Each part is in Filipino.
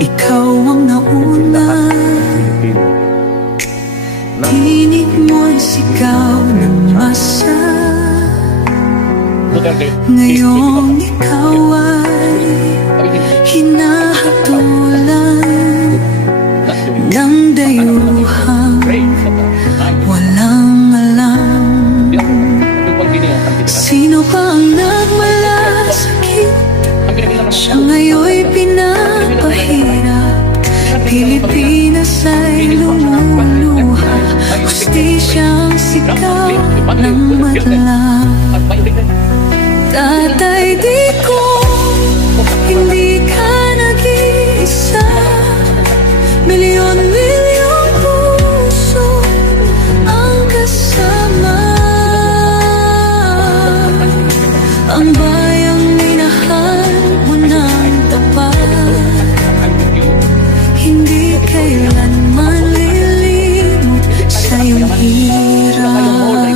ikaw ang nauna. Tinig mo'y sigaw ng masa. Ngayong ikaw ay hinahatulan ng dayuhang walang alam. Sino pa ang nagmalasakit? Siya ngayon'y pinapahirap. Pilipinas ay lumuluha. Hustisyang sigaw ng madla. Tatay, di ko hindi ka nag-iisa. Milyon-milyong puso ang kasama. Ang bayang minahal mo ng tapat, hindi kailanman lilimot sa iyong hirap.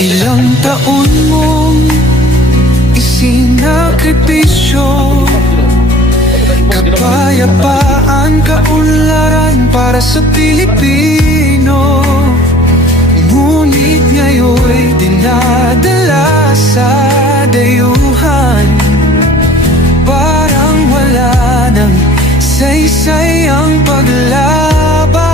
Ilang taon mong isinakripisyo, kapayapaan, kaunlaran para sa Pilipino. Ngunit ngayon'y dinadala sa dayuhan. Parang wala nang saysay ang paglaban.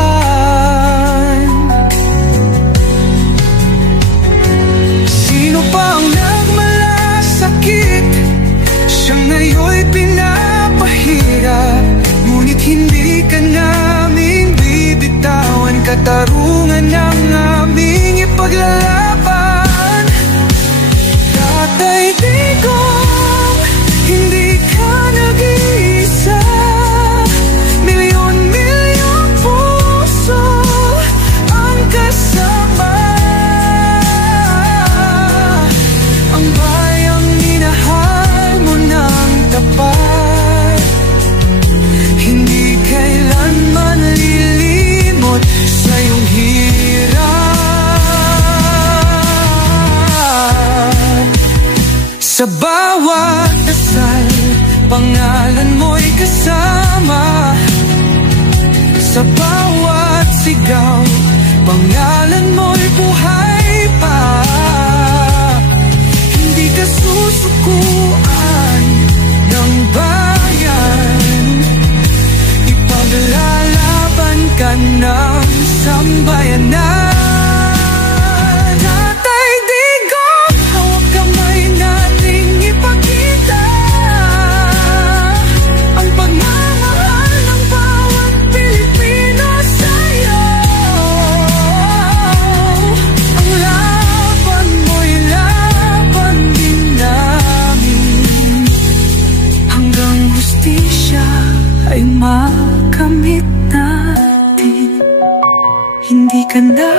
Sino pa ang nagmalasakit? Siya ngayon'y pinapahirap. Ngunit hindi ka namin bibitawan. Katarungan ang aming ipaglalaban. Tatay, di ko hindi ka nag-iisa. Milyon-milyong puso ang kasama. Ang bayang minahal mo ng tapat, hindi kailanman lilimot sa iyong hirap. Sa bawat dasal, pangalan mo'y kasama. Sa bawat sigaw, pangalan mo'y buhay pa. Hindi ka susukuan ng bayan. Ipaglalaban ka ng sambayanan. Tatay, digo, hawak kamay nating ipakita ang pagmamahal ng bawat Pilipino sa'yo. Ang laban mo'y laban din namin, hanggang hustisya ay makamit natin. Hindi ka na